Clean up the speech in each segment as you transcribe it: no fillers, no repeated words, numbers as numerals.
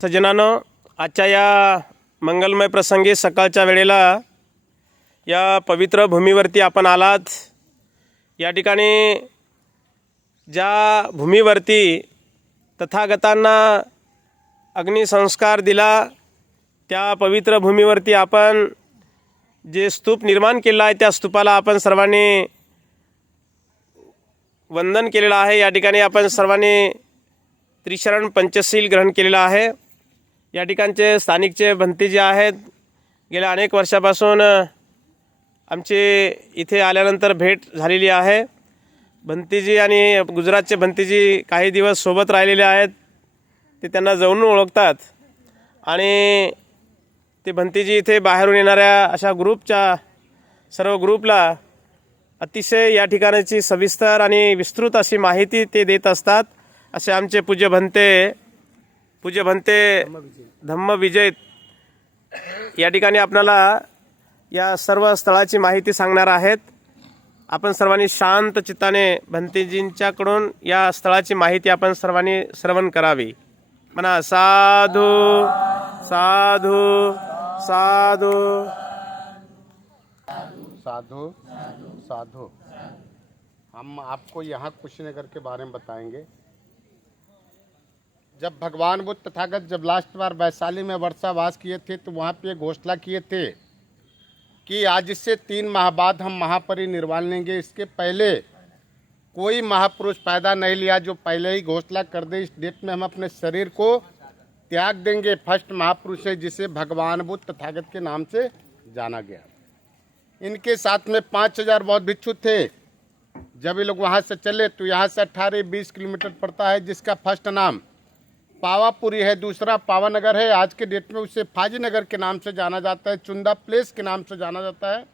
सज्जनांनो, आजच्या या मंगलमय प्रसंगी सकाळच्या वेळेला या पवित्र भूमीवरती आपण आलात। या ठिकाणी ज्या भूमीवरती तथागतांना अग्निसंस्कार दिला, त्या पवित्र भूमीवरती आपण जे स्तूप निर्माण केला आहे, त्या स्तूपाला आपण सर्वांनी वंदन केलेलं आहे। या ठिकाणी आपण सर्वांनी त्रिशरण पंचशील ग्रहण केलेला आहे। या ठिकाणचे स्थानिकचे भंती जे आहेत, गेल्या अनेक वर्षापासून आमची इथे आल्यानंतर भेट झालेली आहे। भंतीजी आणि गुजरातचे भंतीजी काही दिवस सोबत राहिलेले आहेत, ते त्यांना जवळून ओळखतात आणि ते भंतीजी इथे बाहेरून येणाऱ्या अशा ग्रुपच्या सर्व ग्रुपला अतिशय या ठिकाणाची सविस्तर आणि विस्तृत अशी माहिती ते देत असतात। असे आमचे पूज्य भंते धम्मविजय या ठिकाणी आपल्याला या सर्व स्थळाची माहिती सांगणार आहेत। आपण सर्वांनी शांत चित्ताने भंतेजींच्याकडून या स्थळाची माहिती आपण सर्वांनी श्रवण करावी। म्हणा साधू साधू साधू साधु साधु। हम आपको यहाँ कुशीनगर के बारे में बताएंगे। जब भगवान बुद्ध तथागत जब लास्ट बार वैशाली में वर्षावास किए थे, तो वहाँ पे घोषणा किए थे कि आज से 3 माह बाद हम महापरिनिर्वाण लेंगे। इसके पहले कोई महापुरुष पैदा नहीं लिया जो पहले ही घोषणा कर दे इस डेट में हम अपने शरीर को त्याग देंगे। फर्स्ट महापुरुष है जिसे भगवान बुद्ध तथागत के नाम से जाना गया। इनके साथ में 5000 बौद्ध भिक्षु थे। जब ये लोग वहाँ से चले तो यहाँ से 18-20 किलोमीटर पड़ता है, जिसका फर्स्ट नाम पावापुरी है, दूसरा पावानगर है। आज के डेट में उसे फाजीनगर के नाम से जाना जाता है, चुंदा प्लेस के नाम से जाना जाता है।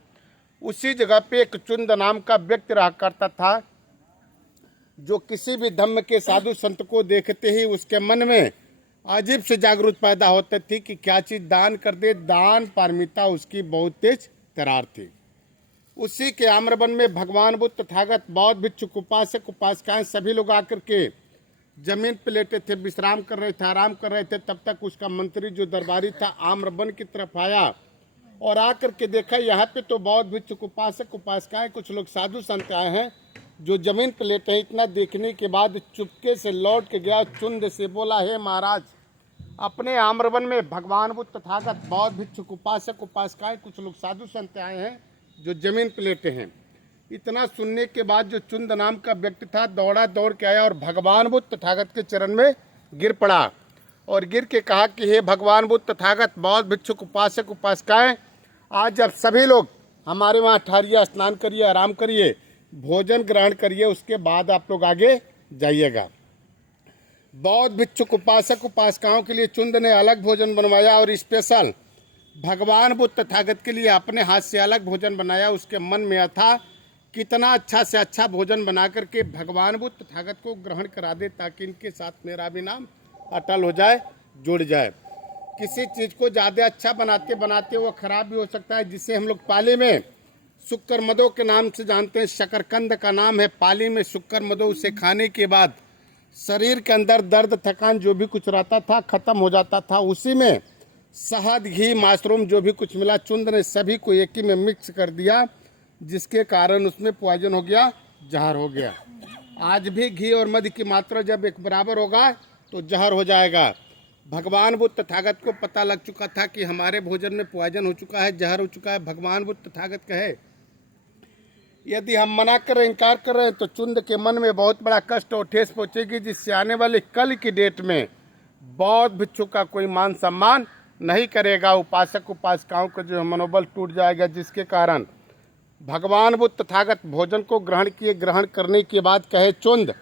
उसी जगह पे एक चुंद नाम का व्यक्ति रहा करता था, जो किसी भी धम्म के साधु संत को देखते ही उसके मन में अजीब से जागरूक पैदा होती थी कि क्या चीज़ दान कर दे। दान पारमिता उसकी बहुत तेज तरार थी। उसी के आम्रवन में भगवान बुद्ध तथागत बौद्ध भिक्षुक उपासक उपासिकाएं सभी लोग आकर के जमीन पे लेटे थे, विश्राम कर रहे थे, आराम कर रहे थे। तब तक उसका मंत्री जो दरबारी था आम्रवन की तरफ आया और आकर के देखा यहाँ पे तो बौद्ध भिक्षुक उपासक उपासिकाएं कुछ लोग साधु संत आए हैं जो जमीन पे लेटे हैं। इतना देखने के बाद चुपके से लौट के गया, चुंद से बोला, हे महाराज, अपने आम्रवन में भगवान बुद्ध तथागत बौद्ध भिक्षुक उपासक उपासिकाएं कुछ लोग साधु संत आए हैं जो जमीन पे लेटे हैं। इतना सुनने के बाद जो चुंद नाम का व्यक्ति था दौड़ के आया और भगवान बुद्ध तथागत के चरण में गिर पड़ा और गिर के कहा कि हे भगवान बुद्ध तथागत बौद्ध भिक्षुक उपासक उपासिकाएं, आज अब सभी लोग हमारे वहाँ ठहरिए, स्नान करिए, आराम करिए, भोजन ग्रहण करिए, उसके बाद आप लोग आगे जाइएगा। बौद्ध भिक्षुक उपासक उपासिकाओं के लिए चुंद ने अलग भोजन बनवाया और स्पेशल भगवान बुद्ध तथागत के लिए अपने हाथ से अलग भोजन बनाया। उसके मन में यह था कितना अच्छा से अच्छा भोजन बना करके भगवान बुद्ध तथागत को ग्रहण करा दे, ताकि इनके साथ मेरा भी नाम अटल हो जाए, जुड़ जाए। किसी चीज़ को ज़्यादा अच्छा बनाते बनाते वो खराब भी हो सकता है, जिसे हम लोग पाली में शुक्र मदो के नाम से जानते हैं। शकरकंद का नाम है पाली में शुक्र मदो। उसे खाने के बाद शरीर के अंदर दर्द थकान जो भी कुछ रहता था खत्म हो जाता था। उसी में शहद घी मशरूम जो भी कुछ मिला, चुंद ने सभी को एक ही में मिक्स कर दिया, जिसके कारण उसमें पॉइजन हो गया, जहर हो गया। आज भी घी और मध की मात्रा जब एक बराबर होगा तो जहर हो जाएगा। भगवान बुद्ध तथागत को पता लग चुका था कि हमारे भोजन में पॉइजन हो चुका है, जहर हो चुका है। भगवान बुद्ध तथागत कहे यदि हम मना कर रहे, इनकार कर रहे हैं, तो चुंद के मन में बहुत बड़ा कष्ट और ठेस पहुंचेगी, जिससे आने वाले कल की डेट में बौद्ध भिक्षु का कोई मान सम्मान नहीं करेगा। उपासक उपासिकाओं का जो मनोबल टूट जाएगा, जिसके कारण भगवान बुद्ध तथागत भोजन को ग्रहण किए। ग्रहण करने के बाद कहे, चुंद,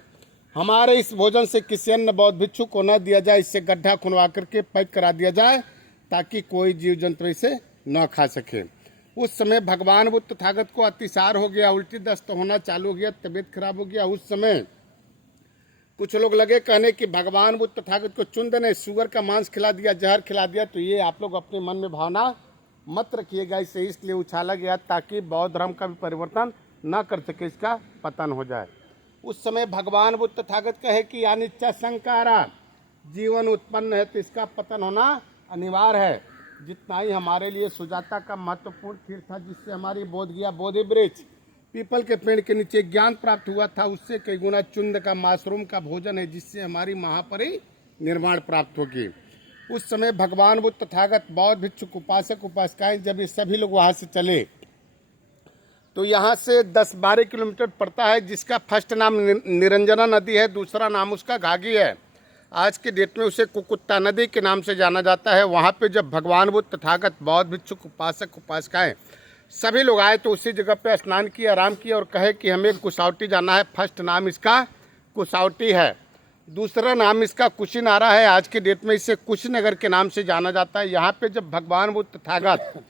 हमारे इस भोजन से किसी अन्य बौद्ध भिक्षु को न दिया जाए, इससे गड्ढा खुनवा करके पैक करा दिया जाए, ताकि कोई जीव जंतु इसे न खा सके। उस समय भगवान बुद्ध तथागत को अतिसार हो गया, उल्टी दस्त होना चालू हो गया, तबीयत खराब हो गया। उस समय कुछ लोग लगे कहने कि भगवान बुद्ध तथागत को चुंद ने सुअर का मांस खिला दिया, जहर खिला दिया। तो ये आप लोग अपने मन में भावना मत रखिएगा, इसे इसलिए उछाला गया ताकि बौद्ध धर्म का भी परिवर्तन न कर सके, इसका पतन हो जाए। उस समय भगवान बुद्ध तथागत कहे कि अनिच्चा संकारा जीवन उत्पन्न है तो इसका पतन होना अनिवार्य है। जितना ही हमारे लिए सुजाता का महत्वपूर्ण तीर्थ था, जिससे हमारी बोध गया बोधि वृक्ष पीपल के पेड़ के नीचे ज्ञान प्राप्त हुआ था, उससे कई गुना चुंद का माशरूम का भोजन है, जिससे हमारी महापरिनिर्वाण प्राप्त होगी। उस समय भगवान बुद्ध तथागत बौद्ध भिक्षुक उपासक उपासिकाएं जब ये सभी लोग वहाँ से चले तो यहाँ से 10-12 किलोमीटर पड़ता है, जिसका फर्स्ट नाम निरंजना नदी है, दूसरा नाम उसका घाघी है। आज के डेट में उसे कुकुत्ता नदी के नाम से जाना जाता है। वहाँ पे जब भगवान बुद्ध तथागत बौद्ध भिक्षुक उपासक उपासिकाएं सभी लोग आए तो उसी जगह पे स्नान किया, आराम किया और कहे कि हमें कुसावटी जाना है। फर्स्ट नाम इसका कुसावटी है, दूसरा नाम इसका कुशीनारा है। आज के डेट में इसे कुशीनगर के नाम से जाना जाता है। यहाँ पे जब भगवान बुद्ध तथागत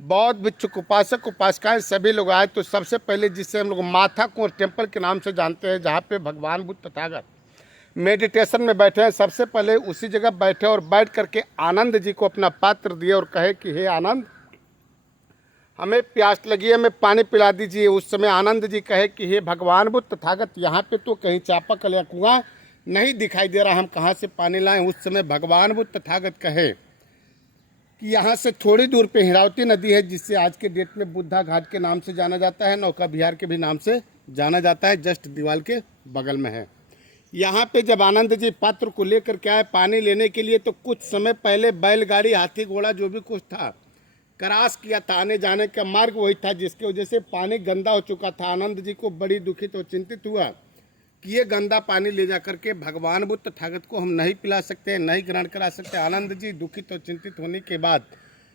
बौद्ध भिक्षुक उपासक उपासिकाएं सभी लोग आए तो सबसे पहले जिसे हम लोग माथा कुंवर टेम्पल के नाम से जानते हैं, जहाँ पे भगवान बुद्ध तथागत मेडिटेशन में बैठे हैं, सबसे पहले उसी जगह बैठे और बैठ करके आनंद जी को अपना पात्र दिए और कहे कि हे आनंद, हमें प्यास लगी है, हमें पानी पिला दीजिए। उस समय आनंद जी कहे कि हे भगवान बुद्ध तथागत, यहाँ पे तो कहीं चापाकल या कुआं नहीं दिखाई दे रहा, हम कहाँ से पानी लाएं। उस समय भगवान बुद्ध तथागत कहे कि यहाँ से थोड़ी दूर पे हिरावती नदी है, जिससे आज के डेट में बुद्धा घाट के नाम से जाना जाता है, नौका विहार के भी नाम से जाना जाता है, जस्ट दीवार के बगल में है। यहाँ पे जब आनंद जी पात्र को लेकर के आए पानी लेने के लिए तो कुछ समय पहले बैलगाड़ी हाथी घोड़ा जो भी कुछ था क्रॉस किया था, आने जाने का मार्ग वही था, जिसकी वजह से पानी गंदा हो चुका था। आनंद जी को बड़ी दुखित और चिंतित हुआ कि ये गंदा पानी ले जा करके भगवान बुद्ध तथागत को हम नहीं पिला सकते, नहीं ग्रहण करा सकते। आनंद जी दुखित और चिंतित होने के बाद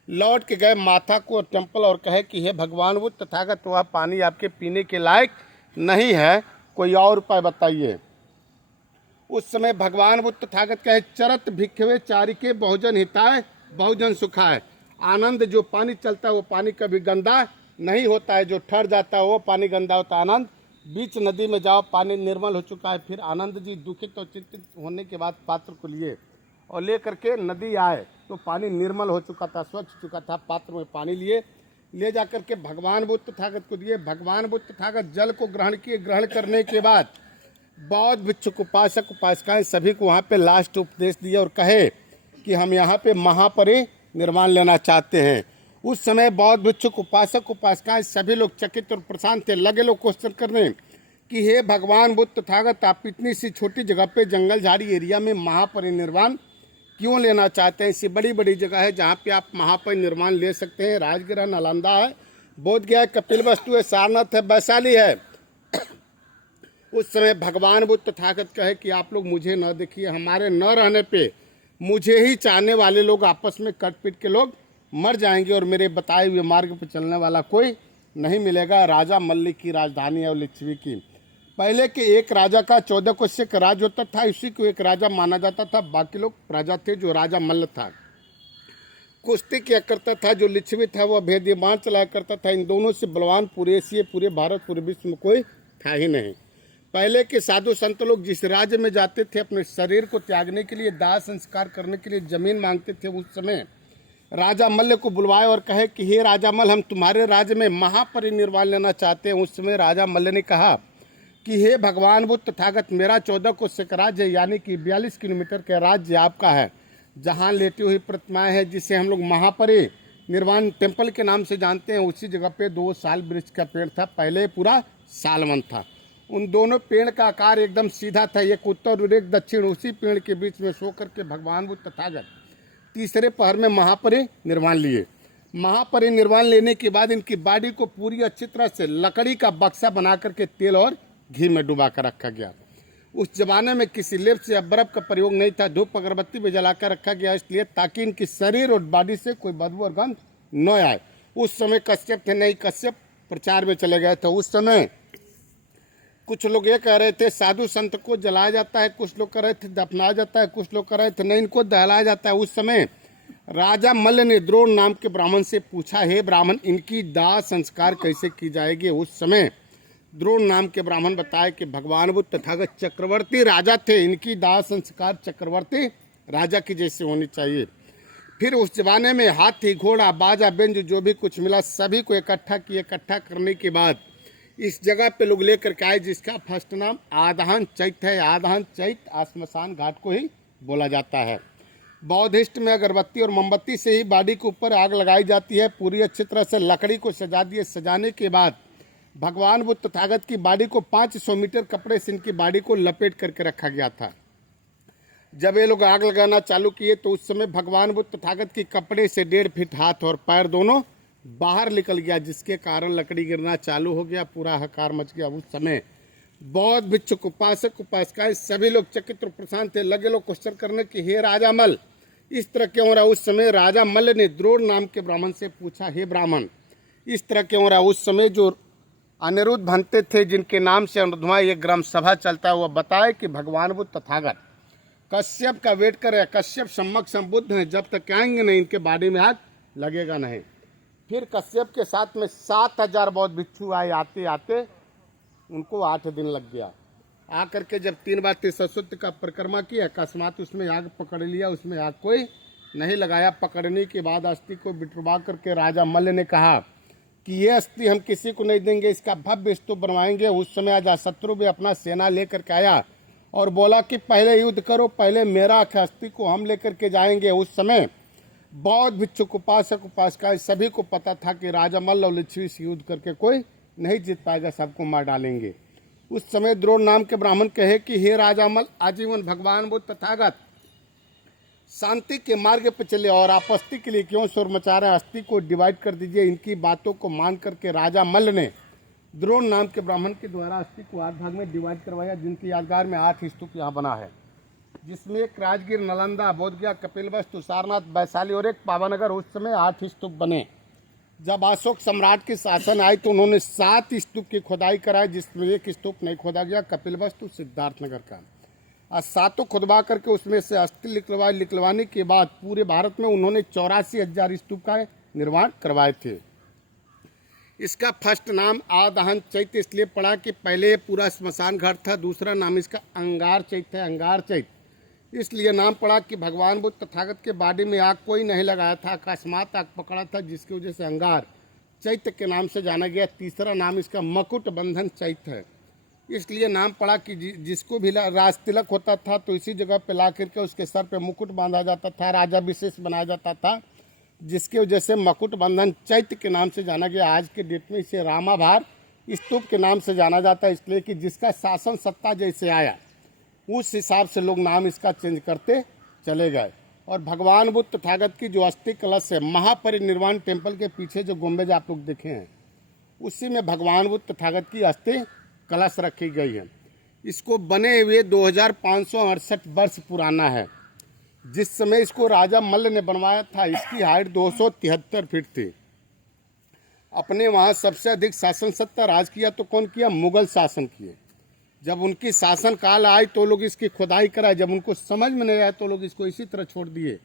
लौट के गए माथा को टेम्पल और कहे कि हे भगवान बुद्ध तथागत, वह पानी आपके पीने के लायक नहीं है, कोई और उपाय बताइए। उस समय भगवान बुद्ध तथागत कहे चरत भिक्षवे चारिके बहुजन हिताय बहुजन सुखाय। आनंद, जो पानी चलता है वो पानी कभी गंदा नहीं होता है, जो ठहर जाता है वो पानी गंदा होता है। आनंद, बीच नदी में जाओ, पानी निर्मल हो चुका है। फिर आनंद जी दुखित और चिंतित होने के बाद पात्र को लिए और ले करके नदी आए तो पानी निर्मल हो चुका था, स्वच्छ हो चुका था। पात्र में पानी लिए ले जा करके भगवान बुद्ध तथागत को दिए। भगवान बुद्ध तथागत जल को ग्रहण किए। ग्रहण करने के बाद बौद्ध भिक्षुक उपासक उपासिकाएं सभी को वहाँ पे लास्ट उपदेश दिया और कहे कि हम यहाँ पे महापरिनिर्वाण लेना चाहते हैं। उस समय बौद्ध भिक्षुक उपासक उपासिकाएं सभी लोग चकित और प्रशांत थे। लगे लोग क्वेश्चन करने कि हे भगवान बुद्ध तथागत, आप इतनी सी छोटी जगह पे जंगल झाड़ी एरिया में महापरिनिर्वाण क्यों लेना चाहते हैं? इससे बड़ी बड़ी जगह है जहाँ पे आप महापरिनिर्वाण ले सकते हैं। राजगृह, नालंदा है, बोध गया है, कपिलवस्तु है, सारनाथ है, वैशाली है। उस समय भगवान बुद्ध तथागत कहे कि आप लोग मुझे न देखिए, हमारे न रहने पे मुझे ही चाहने वाले लोग आपस में कट पीट के लोग मर जाएंगे और मेरे बताए हुए मार्ग पर चलने वाला कोई नहीं मिलेगा। राजा मल्ल की राजधानी है और लिच्छवी की। पहले के एक राजा का 14 कोस का राज होता था, इसी को एक राजा माना जाता था। बाकी लोग प्रजा थे। जो राजा मल्ल था कुश्ती किया करता था, जो लिच्छवी था वो भेदीबान चलाया करता था। इन दोनों से बलवान पूरे एशिया, पूरे भारत, पूरे विश्व में कोई था ही नहीं। पहले के साधु संत लोग जिस राज्य में जाते थे अपने शरीर को त्यागने के लिए, दाह संस्कार करने के लिए जमीन मांगते थे। उस समय राजा मल्ल को बुलवाए और कहे कि हे राजा मल्ल, हम तुम्हारे राज्य में महापरिनिर्वाण लेना चाहते हैं। उस समय राजा मल्ल ने कहा कि हे भगवान बुद्ध तथागत, मेरा 14 कोस का राज्य है, यानी कि 42 किलोमीटर का राज्य आपका है, जहाँ लेटी हुई प्रतिमाएं हैं, जिसे हम लोग महापरिनिर्वाण टेम्पल के नाम से जानते हैं। उसी जगह पे 2 साल वृक्ष का पेड़ था, पहले पूरा सालवन था। उन दोनों पेड़ का आकार एकदम सीधा था, एक उत्तर और एक दक्षिण। उसी पेड़ के बीच में सो करके भगवान बुद्ध तथागत तीसरे पहर में महापरिनिर्वाण लिए। महापरिनिर्वाण लेने के बाद इनकी बॉडी को पूरी अच्छी तरह से लकड़ी का बक्सा बना करके तेल और घी में डुबा कर रखा गया। उस जमाने में किसी लेप या बर्फ का प्रयोग नहीं था। धूप अगरबत्ती भी जलाकर रखा गया, इसलिए ताकि इनकी शरीर और बॉडी से कोई बदबू और गंध न आए। उस समय कश्यप थे नहीं, कश्यप प्रचार में चले गए थे। उस समय कुछ लोग ये कह रहे थे साधु संत को जलाया जाता है, कुछ लोग कह रहे थे दफनाया जाता है, कुछ लोग कह रहे थे नहीं, इनको दहलाया जाता है। उस समय राजा मल्ल ने द्रोण नाम के ब्राह्मण से पूछा, हे ब्राह्मण, इनकी दाह संस्कार कैसे की जाएगी? उस समय द्रोण नाम के ब्राह्मण बताए कि भगवान बुद्ध तथागत चक्रवर्ती राजा थे, इनकी दाह संस्कार चक्रवर्ती राजा की जैसे होनी चाहिए। फिर उस जमाने में हाथी, घोड़ा, बाजा, बेंज जो भी कुछ मिला सभी को इकट्ठा किए। इकट्ठा करने के बाद इस जगह पे लोग लेकर के आए, जिसका फर्स्ट नाम आधान चैत है। आधान चैत श्मशान घाट को ही बोला जाता है। बौद्धिस्ट में अगरबत्ती और मोमबत्ती से ही बॉडी के ऊपर आग लगाई जाती है। पूरी अच्छी तरह से लकड़ी को सजा दिए। सजाने के बाद भगवान बुद्ध तथागत की बॉडी को 500 मीटर कपड़े से इनकी बॉडी को लपेट करके रखा गया था। जब ये लोग आग लगाना चालू किए तो उस समय भगवान बुद्ध तथागत की कपड़े से 1.5 फीट हाथ और पैर दोनों बाहर निकल गया, जिसके कारण लकड़ी गिरना चालू हो गया। पूरा हकार मच गया। उस समय बौद्ध भिक्षुक, उपासक, उपासिकाएं सभी लोग चकित और प्रशांत थे। लगे लोग क्वेश्चन करने कि हे राजा मल्ल, इस तरह क्यों हो रहा। उस समय राजा मल्ल ने द्रोण नाम के ब्राह्मण से पूछा, हे ब्राह्मण, इस तरह क्यों हो रहा। उस समय जो अनिरुद्ध भंते थे, जिनके नाम से अनुरुद्धमा एक ग्राम सभा चलता है, वह बताए कि भगवान बुद्ध तथागत कश्यप का वेट कर रहे। कश्यप सम्यक संबुद्ध हैं, जब तक आएंगे नहीं इनके बॉडी में आग लगेगा नहीं। फिर कश्यप के साथ में 7000 बौद्ध भिक्षु आए। आते आते उनको 8 दिन लग गया। आकर के जब 3 बार त्रिशुत्त का परिक्रमा किया, अकस्मात उसमें आग पकड़ लिया। उसमें आग कोई नहीं लगाया। पकड़ने के बाद अस्थि को बिटरवा करके राजा मल्ल ने कहा कि ये अस्थि हम किसी को नहीं देंगे, इसका भव्य स्तूप बनवाएंगे। उस समय अजातशत्रु भी अपना सेना लेकर के आया और बोला कि पहले युद्ध करो, पहले मेरा अस्थि को हम लेकर के जाएंगे। उस समय बौद्ध भिक्षुक, उपासक, उपासिकाएं सभी को पता था कि राजा मल्ल और लिच्छवी से युद्ध करके कोई नहीं जीत पाएगा, सबको मार डालेंगे। उस समय द्रोण नाम के ब्राह्मण कहे कि हे राजा मल्ल, आजीवन भगवान बुद्ध तथागत शांति के मार्ग पर चले और आप अस्थि के लिए क्यों शोर मचा रहे हैं। अस्थि को डिवाइड कर दीजिए। इनकी बातों को मान करके राजा मल्ल ने द्रोण नाम के ब्राह्मण के द्वारा अस्थि को 8 भाग में डिवाइड करवाया, जिनकी यादगार में 8 स्तूप यहाँ बना है, जिसमें एक राजगीर, नालंदा, बोधगया, कपिलवस्तु, सारनाथ, वैशाली और एक पावानगर। उस समय 8 स्तूप बने। जब अशोक सम्राट की शासन आई तो उन्होंने 7 स्तूप की खुदाई कराई, जिसमें एक स्तूप नहीं खोदा गया, कपिलवस्तु, सिद्धार्थनगर का। और 7 खुदवा करके उसमें से अस्थि निकलवाने के बाद पूरे भारत में उन्होंने 84,000 स्तूप का निर्माण करवाए थे। इसका फर्स्ट नाम आदहन चैत्य इसलिए पड़ा कि पहले पूरा स्मशान घाट था। दूसरा नाम इसका अंगार चैत्य है। अंगार चैत्य इसलिए नाम पड़ा कि भगवान बुद्ध तथागत के बॉडी में आग कोई नहीं लगाया था, अकस्मात आग पकड़ा था, जिसकी वजह से अंगार चैत्य के नाम से जाना गया। तीसरा नाम इसका मकुट बंधन चैत्य है। इसलिए नाम पड़ा कि जिसको भी राज तिलक होता था तो इसी जगह पे ला करके उसके सर पे मुकुट बांधा जाता था, राजा विशेष बनाया जाता था, जिसके वजह से मकुट बंधन चैत्य के नाम से जाना गया। आज के डेट में इसे रामाभार स्तूप के नाम से जाना जाता है, इसलिए कि जिसका शासन सत्ता जैसे आया उस हिसाब से लोग नाम इसका चेंज करते चले गए। और भगवान बुद्ध तथागत की जो अस्थि कलश है, महापरिनिर्वाण टेम्पल के पीछे जो गुंबज आप लोग देखे हैं, उसी में भगवान बुद्ध तथागत की अस्थि कलश रखी गई है। इसको बने हुए 2568 वर्ष पुराना है। जिस समय इसको राजा मल्ल ने बनवाया था, इसकी हाइट 273 फीट थी। अपने वहाँ सबसे अधिक शासन सत्ता राज किया तो कौन किया? मुगल शासन किए। जब उनकी शासन काल आई तो लोग इसकी खुदाई कराए। जब उनको समझ में नहीं आया तो लोग इसको इसी तरह छोड़ दिए।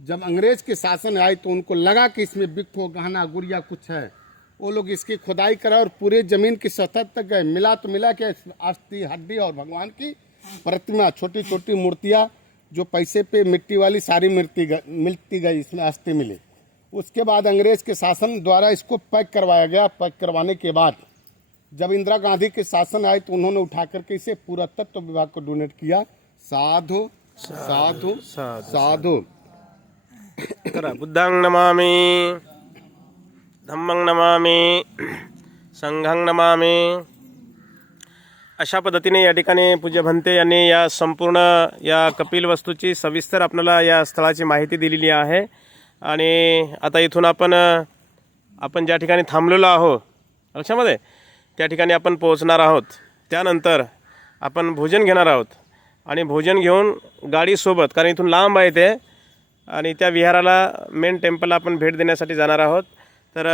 जब अंग्रेज के शासन आई तो उनको लगा कि इसमें बिट्ठो, गहना, गुड़िया कुछ है, वो लोग इसकी खुदाई कराए और पूरे जमीन की सतह तक गए। मिला तो मिला कि अस्थि, हड्डी और भगवान की प्रतिमा, छोटी छोटी मूर्तियाँ जो पैसे पे मिट्टी वाली सारी मिलती गई, इसमें अस्थि मिली। उसके बाद अंग्रेज के शासन द्वारा इसको पैक करवाया गया। पैक करवाने के बाद जब इंदिरा गांधी के शासन आए तो उन्होंने उठा करके इसे पुरातत्व विभाग को डोनेट किया। साधु साधु साधु। बुद्धं नमामि, धम्मं नमामि, संघं नमामि। अशा पद्धतीने या ठिकाणी पूज्य भंते यांनी या संपूर्ण या कपिलवस्तूची सविस्तर आपल्याला या स्थळाची माहिती दिलेली आहे। आणि आता इथून आपण ज्या ठिकाणी थांबलेलो आहोत लक्षामध्ये, त्या ठिकाणी आपण पोहोचणार आहोत। त्यानंतर आपण भोजन घेणार आहोत आणि भोजन घेऊन गाडीसोबत, कारण इथून लांब आहे ते, आणि त्या विहाराला मेन टेम्पलला आपण भेट देण्यासाठी जाणार आहोत। तर